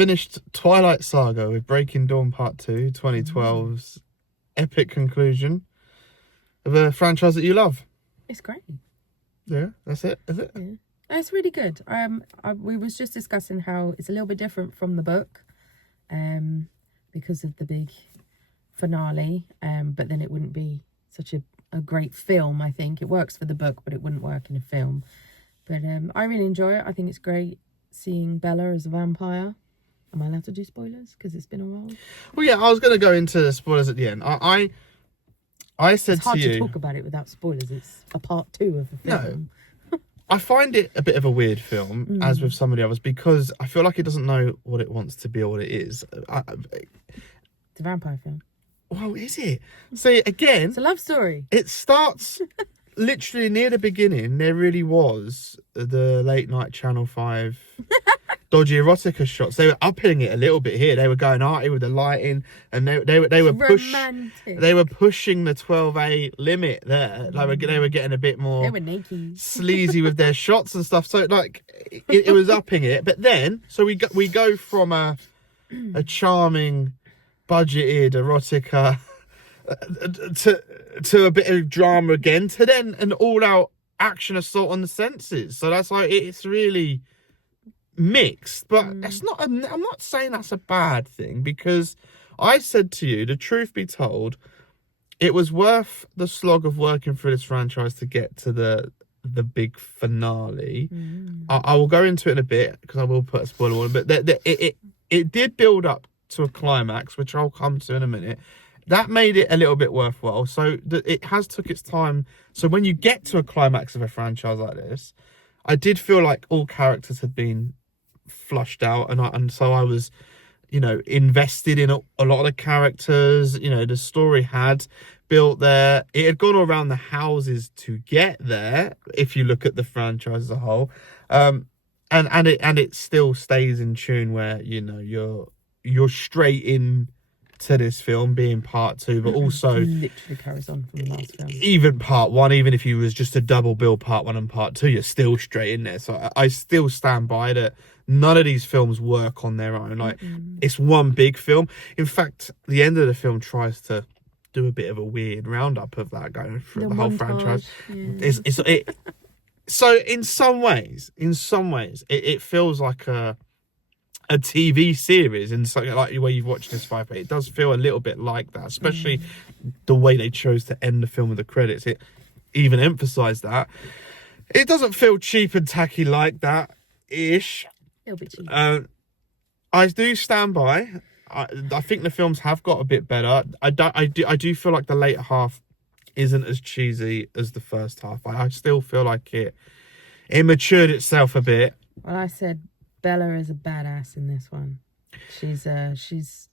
finished Twilight Saga with Breaking Dawn Part 2, 2012's epic conclusion of a franchise that you love. It's great. Yeah, that's it, is it? Yeah. It's really good. We was just discussing how it's a little bit different from the book, because of the big finale. But then it wouldn't be such a great film. I think it works for the book, but it wouldn't work in a film. But I really enjoy it. I think it's great seeing Bella as a vampire. Am I allowed to do spoilers? Because it's been a while. Well, yeah, I was going to go into the spoilers at the end. I said it's hard to you... to talk about it without spoilers. It's a part 2 of the film. No. I find it a bit of a weird film, as with some of the others, because I feel like it doesn't know what it wants to be or what it is. It's a vampire film. Well, is it? See, again... It's a love story. It starts literally near the beginning. There really was the late night Channel 5 dodgy erotica shots. They were upping it a little bit here. They were going arty with the lighting, and they were pushing the 12A limit there. Like they were getting a bit more they were naked, sleazy with their shots and stuff. So like it was upping it. But then we go from a charming, budgeted erotica to a bit of drama again, to then an all-out action assault on the senses. So that's like it's really mixed, but it's not. I'm not saying that's a bad thing, because I said to you, the truth be told, it was worth the slog of working through this franchise to get to the big finale. I will go into it in a bit because I will put a spoiler warning, but it did build up to a climax, which I'll come to in a minute. That made it a little bit worthwhile. So it has took its time. So when you get to a climax of a franchise like this, I did feel like all characters had been flushed out, and so I was, invested in a lot of the characters. The story had built there. It had gone around the houses to get there, if you look at the franchise as a whole. And it still stays in tune where, you're straight in to this film being part 2, but also literally carries on from the last film. Even part 1, even if you was just a double bill part 1 and part 2, you're still straight in there. So I still stand by that. None of these films work on their own. Like it's one big film. In fact, the end of the film tries to do a bit of a weird roundup of that going through the whole franchise. Yeah. So in some ways, it feels like a TV series, and something like the way you've watched this 5. It does feel a little bit like that, especially the way they chose to end the film with the credits. It even emphasised that. It doesn't feel cheap and tacky like that ish. It'll be cheap. I do stand by. I think the films have got a bit better. I do feel like the later half isn't as cheesy as the first half. I still feel like it matured itself a bit. Well, I said Bella is a badass in this one. She's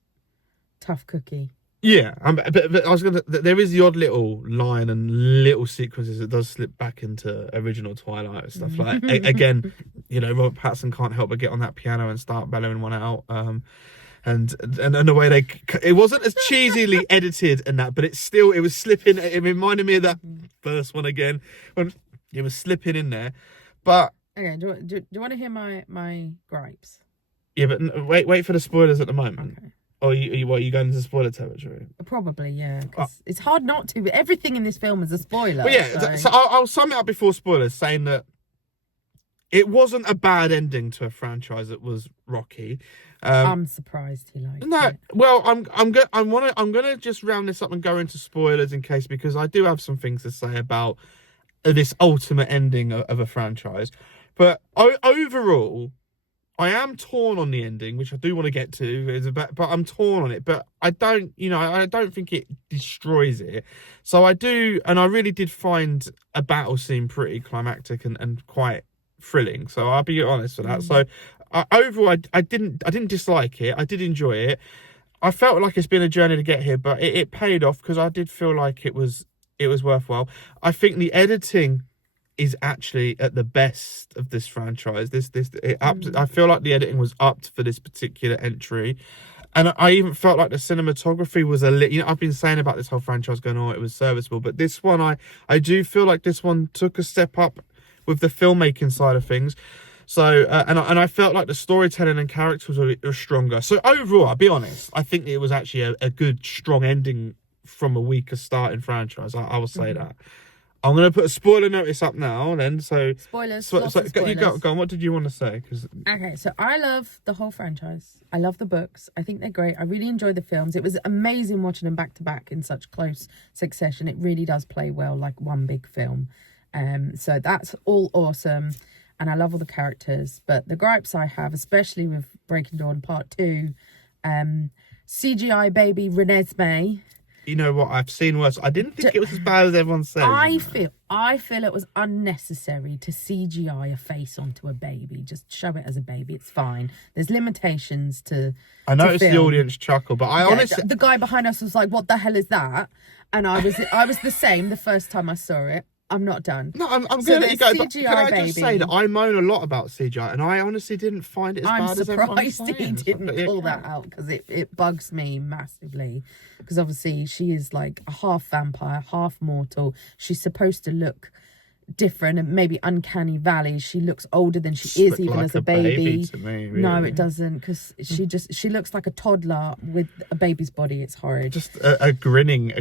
tough cookie. Yeah, but I was gonna. There is the odd little line and little sequences that does slip back into original Twilight and stuff. Like again, Robert Pattinson can't help but get on that piano and start bellowing one out. And the way it wasn't as cheesily edited and that, but it was slipping. It reminded me of that first one again when it was slipping in there. But okay, do you want to hear my gripes? Yeah, but wait for the spoilers at the moment. Okay. Or are you going into spoiler territory? Probably, yeah. Because it's hard not to. Everything in this film is a spoiler. Well, yeah, so I'll sum it up before spoilers, saying that it wasn't a bad ending to a franchise that was rocky. I'm surprised he liked it. Well, I'm gonna just round this up and go into spoilers because I do have some things to say about this ultimate ending of a franchise. But overall, I am torn on the ending, which I do want to get to. But I'm torn on it. But I don't think it destroys it. So I do, and I really did find a battle scene pretty climactic and quite thrilling. So I'll be honest with that. So overall, I didn't dislike it. I did enjoy it. I felt like it's been a journey to get here, but it paid off because I did feel like it was worthwhile. I think the editing is actually at the best of this franchise. I feel like the editing was upped for this particular entry, and I even felt like the cinematography was a little. I've been saying about this whole franchise going, it was serviceable, but this one, I do feel like this one took a step up with the filmmaking side of things. So, and I felt like the storytelling and characters were stronger. So overall, I'll be honest, I think it was actually a good, strong ending from a weaker starting franchise. I will say that. I'm going to put a spoiler notice up now then. So Spoilers. you go on. What did you want to say? Okay, so I love the whole franchise. I love the books. I think they're great. I really enjoy the films. It was amazing watching them back to back in such close succession. It really does play well, like one big film. So that's all awesome. And I love all the characters. But the gripes I have, especially with Breaking Dawn Part 2, CGI baby Renesmee. You know what? I've seen worse. I didn't think it was as bad as everyone says. I feel it was unnecessary to CGI a face onto a baby. Just show it as a baby. It's fine. There's limitations to. I noticed the audience chuckle, but honestly, the guy behind us was like, "What the hell is that?" And I was the same the first time I saw it. I'm not done. No, I'm going to let you go. But can I just say that I moan a lot about CGI, and I honestly didn't find it as bad as everyone's saying. I'm surprised he didn't pull that out, because it bugs me massively. Because obviously she is like a half vampire, half mortal. She's supposed to look different and maybe uncanny valley. She looks older than she is even as a baby. To me, really. No, it doesn't, because she looks like a toddler with a baby's body. It's horrid. Just a grinning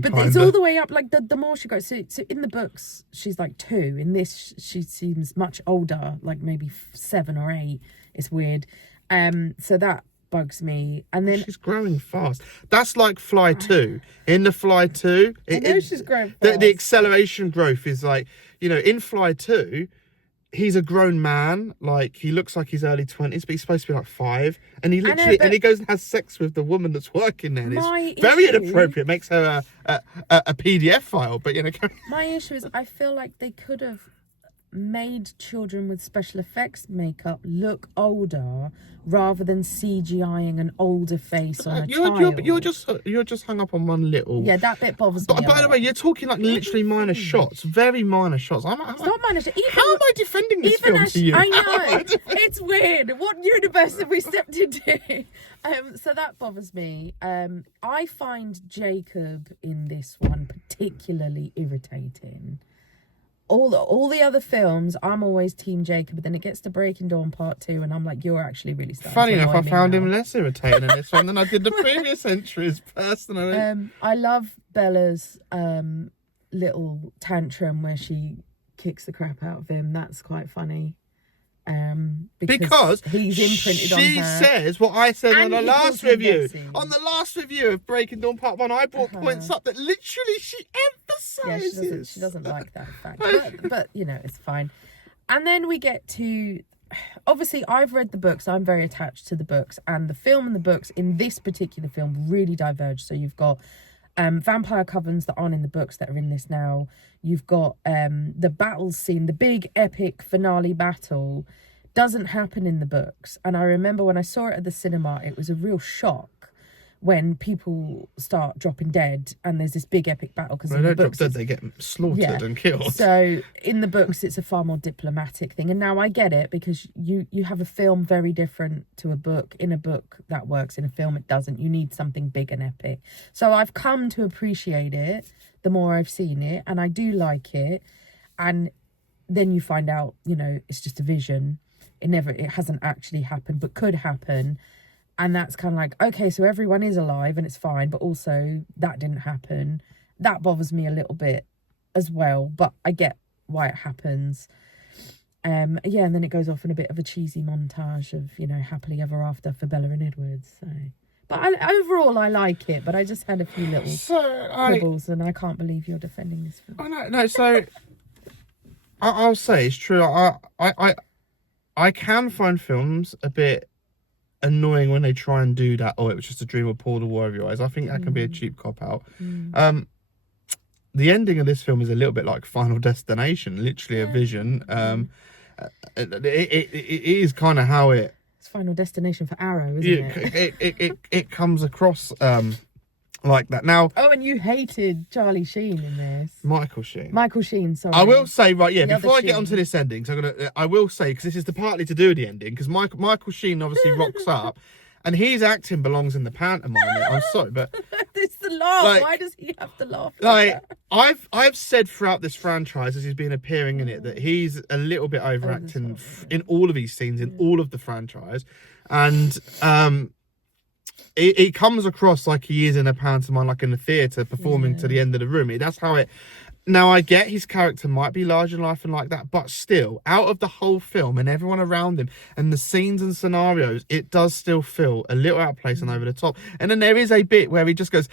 but it's all the way up. Like the more she goes, so in the books she's like 2. In this she seems much older, like maybe 7 or 8. It's weird. So that bugs me. And then she's growing fast. That's like Fly 2. In the Fly 2, she's growing fast. The acceleration growth is like, you know, in Fly 2, he's a grown man. Like, he looks like he's early 20s, but he's supposed to be like 5. And he literally and he goes and has sex with the woman that's working there. And it's very inappropriate. Makes her a PDF file. But you know, my issue is I feel like they could have made children with special effects makeup look older rather than CGIing an older face on a child. You're just hung up on one little. Yeah, that bit bothers me. But by the way, you're talking like literally minor shots, very minor shots. It's not minor shots. How am I defending this film to you? I know. It's weird. What universe have we stepped into? So that bothers me. I find Jacob in this one particularly irritating. All the other films, I'm always Team Jacob, but then it gets to Breaking Dawn Part 2, and I'm like, you're actually really starting Funny to enough, I annoy me found now. him less irritating in this one than I did the previous entries, personally. I love Bella's little tantrum where she kicks the crap out of him. That's quite funny. Because he's imprinted on her. She says what I said on the last review. Bessie. On the last review of Breaking Dawn Part 1, I brought points up that literally she emphasises. Yeah, she doesn't like that fact. But, you know, it's fine. And then we get to... Obviously, I've read the books. I'm very attached to the books. And the film and the books in this particular film really diverge. So you've got vampire covens that aren't in the books that are in this now. You've got the battle scene, the big epic finale battle doesn't happen in the books. And I remember when I saw it at the cinema, it was a real shock when people start dropping dead and there's this big epic battle. Because they don't drop dead, they get slaughtered and killed. So in the books, it's a far more diplomatic thing. And now I get it, because you have a film very different to a book. In a book, that works. In a film, it doesn't. You need something big and epic. So I've come to appreciate it the more I've seen it, and I do like it. And then you find out, you know, it's just a vision. It hasn't actually happened, but could happen. And that's kind of like, okay, so everyone is alive and it's fine, but also that didn't happen. That bothers me a little bit as well, but I get why it happens. And then it goes off in a bit of a cheesy montage of, you know, happily ever after for Bella and Edwards. So, but overall, I like it, but I just had a few little quibbles, and I can't believe you're defending this film. No, so I'll say it's true. I can find films a bit annoying when they try and do that. Oh, it was just a dream or pull the wool over your eyes. I think that can be a cheap cop out. The ending of this film is a little bit like Final Destination, literally a vision. It is kind of how it's Final Destination for Arrow, isn't it? It comes across like that. Now, and you hated Charlie Sheen in this. Michael Sheen, sorry. I will say, before I get onto this ending, so I will say, because this is partly to do with the ending, because Michael Sheen obviously rocks up, and his acting belongs in the pantomime. I'm sorry, but It's the laugh. Like- Why does he have to laugh? like that? I've said throughout this franchise as he's been appearing in it that he's a little bit overacting in all of these scenes in all of the franchise, and it comes across like he is in a pantomime, like in a theatre, performing to the end of the room. That's how it. Now, I get his character might be larger than life and like that, but still, out of the whole film and everyone around him and the scenes and scenarios, it does still feel a little out of place and over the top. And then there is a bit where he just goes,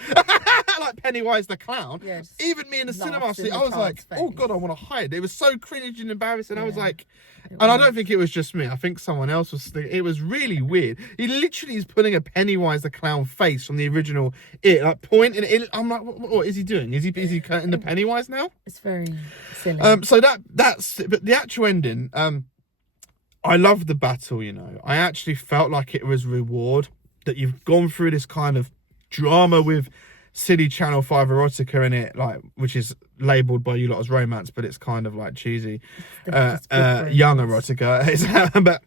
like Pennywise the Clown. Yes. Even me in the cinema Laughs in seat, the I was like, child's oh face. God, I want to hide. It was so cringy and embarrassing. I was like, It and I was. don't think it was just me. I think someone else was. It was really weird. He literally is putting a Pennywise the Clown face from the original It, like pointing it. I'm like, what is he doing? Is he cutting the Pennywise now? It's very silly. So that's but the actual ending. I love the battle. You know, I actually felt like it was reward that you've gone through this kind of drama with silly Channel 5 erotica in it, like, which is labelled by you lot as romance, but it's kind of like cheesy, young erotica. But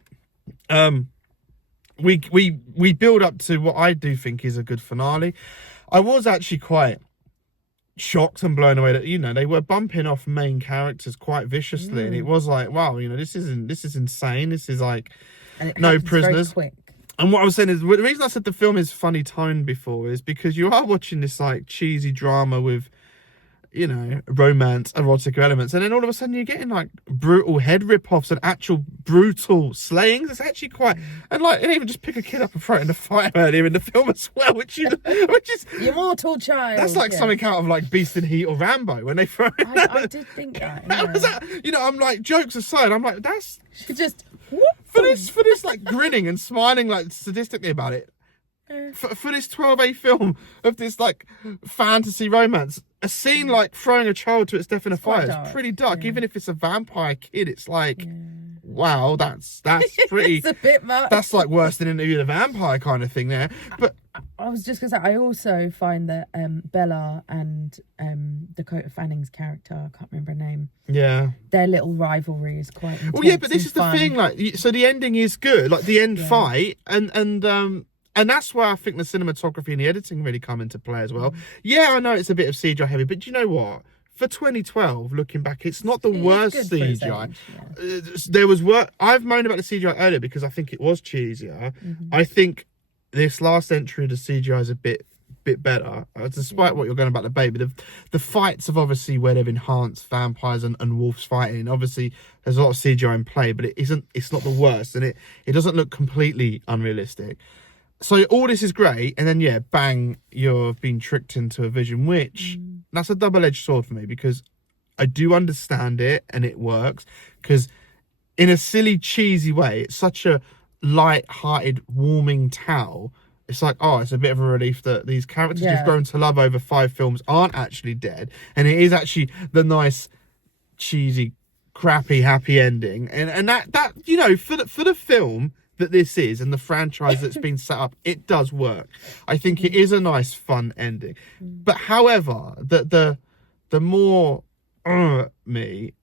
we build up to what I do think is a good finale. I was actually quite shocked and blown away that, you know, they were bumping off main characters quite viciously, and it was like, wow, you know, this is insane. This is like and it no happens very prisoners. quick. And what I was saying is, the reason I said the film is funny toned before is because you are watching this like cheesy drama with, you know, romance, erotic elements, and then all of a sudden you're getting like brutal head rip-offs and actual brutal slayings. It's actually quite, and like, and even just pick a kid up and throw it in the fire earlier in the film as well, which is Your mortal child. that's like something out of like Beast in Heat or Rambo when they throw. I did think that. That was that. You know, I'm like, jokes aside, I'm like, that's She just. for this like grinning and smiling like sadistically about it. For this 12A film of this like fantasy romance, a scene like throwing a child to its death in a fire is pretty dark. Even if it's a vampire kid, it's like, wow, that's pretty. It's a bit much. That's like worse than Interview with a Vampire kind of thing there. But I was just gonna say, I also find that Bella and Dakota Fanning's character, I can't remember her name, yeah, their little rivalry is quite intense. well, yeah, but this and is the fun. thing. Like, so the ending is good, like the end fight, and that's where I think the cinematography and the editing really come into play as well. Yeah, I know it's a bit of CGI heavy, but do you know what? For 2012, looking back, it's not the worst good for its CGI. age, There was work. I've moaned about the CGI earlier because I think it was cheesier. I think this last entry of the CGI is a bit better, despite what you're going about the baby. The fights of obviously where they've enhanced vampires and wolves fighting. Obviously, there's a lot of CGI in play, but it's not the worst, and it doesn't look completely unrealistic. So all this is great, and then yeah, bang, you're being tricked into a vision, which that's a double-edged sword for me, because I do understand it and it works, because in a silly, cheesy way, it's such a light-hearted, warming tale. It's like, oh, it's a bit of a relief that these characters you've grown to love over 5 films aren't actually dead, and it is actually the nice, cheesy, crappy, happy ending, and that you know, for the film that this is and the franchise that's been set up, it does work. I think it is a nice, fun ending. But however, the more me,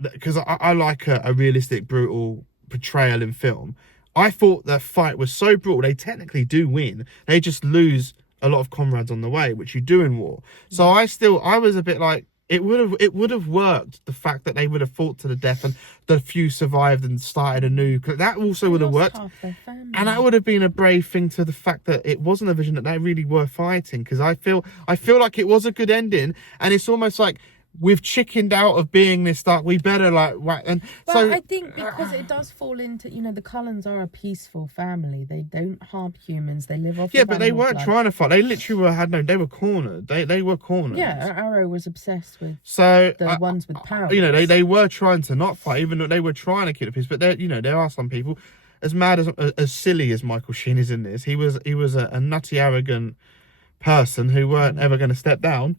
because I like a realistic, brutal portrayal in film. I thought the fight was so brutal. They technically do win. They just lose a lot of comrades on the way, which you do in war. So I was a bit like, it would have worked, the fact that they would have fought to the death and the few survived and started anew. That also would have worked. And that would have been a brave thing to the fact that it wasn't a vision that they really were fighting. Because I feel like it was a good ending, and it's almost like we've chickened out of being this dark. We better like and but so I think because it does fall into, you know, the Cullens are a peaceful family. They don't harm humans. They live off. yeah, of but they animal weren't blood. trying to fight. They literally they were cornered. They were cornered. Yeah, Arrow was obsessed with So the ones with power. you know, they were trying to not fight, even though they were trying to keep the peace. But there, you know, there are some people as mad as silly as Michael Sheen is in this. He was a nutty, arrogant person who weren't ever going to step down.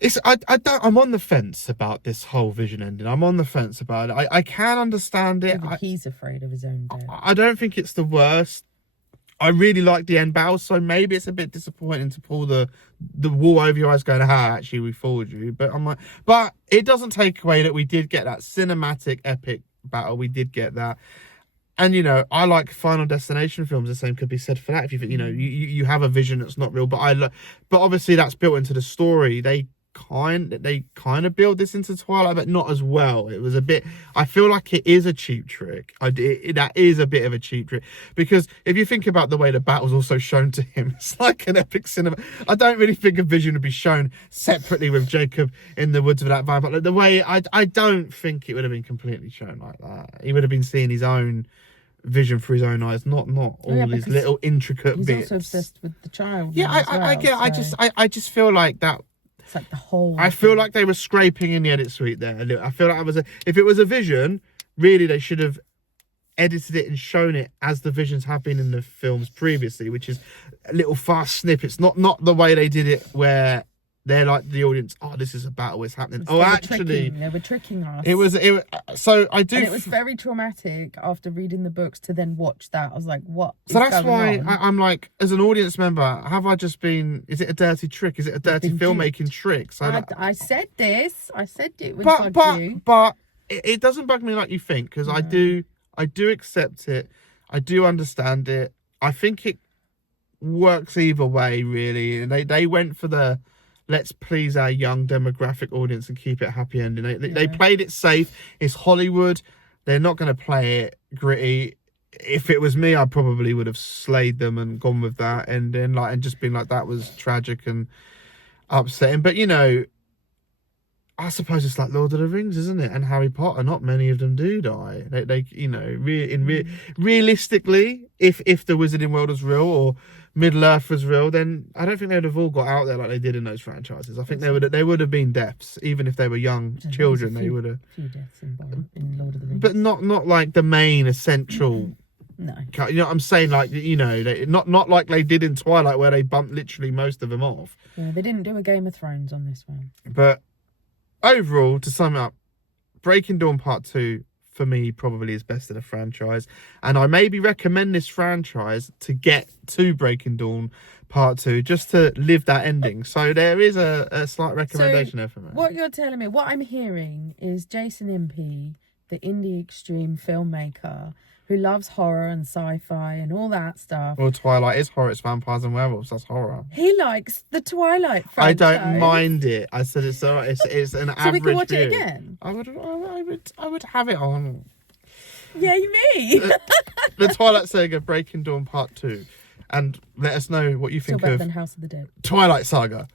I'm on the fence about this whole vision ending. I'm on the fence about it. I can understand it. Even he's afraid of his own death. I don't think it's the worst. I really like the end battle, so maybe it's a bit disappointing to pull the wool over your eyes going, actually we fooled you. But I'm like, but it doesn't take away that we did get that cinematic epic battle. We did get that. And, you know, I like Final Destination films. The same could be said for that. If you think, you know, you have a vision that's not real, but but obviously that's built into the story. They kind of build this into Twilight, but not as well. It was a bit, I feel like it is a cheap trick. That is a bit of a cheap trick, because if you think about the way the battle's also shown to him, it's like an epic cinema. I don't really think a vision would be shown separately with Jacob in the woods of that vine, but like the way, I don't think it would have been completely shown like that. He would have been seeing his own vision through his own eyes, not all these little intricate bits. He's also obsessed with the child. Yeah, I get it. So I just feel like that. it's like the whole. I feel like they were scraping in the edit suite there. I feel like if it was a vision, really they should have edited it and shown it as the visions have been in the films previously, which is little fast snippets, not the way they did it where they're like the audience, oh, this is a battle, it's happening. They were tricking us. It was so I do. And it was very traumatic after reading the books to then watch that. I was like, what? So that's why I'm like, as an audience member, have I just been? Is it a dirty trick? Is it a dirty filmmaking trick? So I said this. I said it would bug you. But it doesn't bug me like you think, because I do accept it. I do understand it. I think it works either way, really. And they went for the let's please our young demographic audience and keep it happy ending. They played it safe. It's Hollywood. They're not going to play it gritty. If it was me, I probably would have slayed them and gone with that ending, like, and just been like, that was tragic and upsetting. But, you know, I suppose it's like Lord of the Rings, isn't it? And Harry Potter. Not many of them do die. They you know, realistically, if the Wizarding World was real or Middle Earth was real, then I don't think they would have all got out there like they did in those franchises. I think they would have been deaths, even if they were young children. They would have few deaths in Lord of the Rings, but not like the main essential. No, you know what I'm saying? Like, you know, not like they did in Twilight, where they bumped literally most of them off. Yeah, they didn't do a Game of Thrones on this one. But overall, to sum it up, Breaking Dawn Part 2, for me, probably is best of the franchise. And I maybe recommend this franchise to get to Breaking Dawn Part 2, just to live that ending. So there is a slight recommendation there for me. What you're telling me, what I'm hearing is Jason Impey, the indie extreme filmmaker, who loves horror and sci-fi and all that stuff. Well, Twilight is horror. It's vampires and werewolves. That's horror. He likes the Twilight franchise. I don't mind it. I said it's all right. It's an average. So we can watch view. it again. I would have it on. Yay me! The Twilight Saga Breaking Dawn Part 2, and let us know what you think Still better of than House of the Dead. Twilight Saga.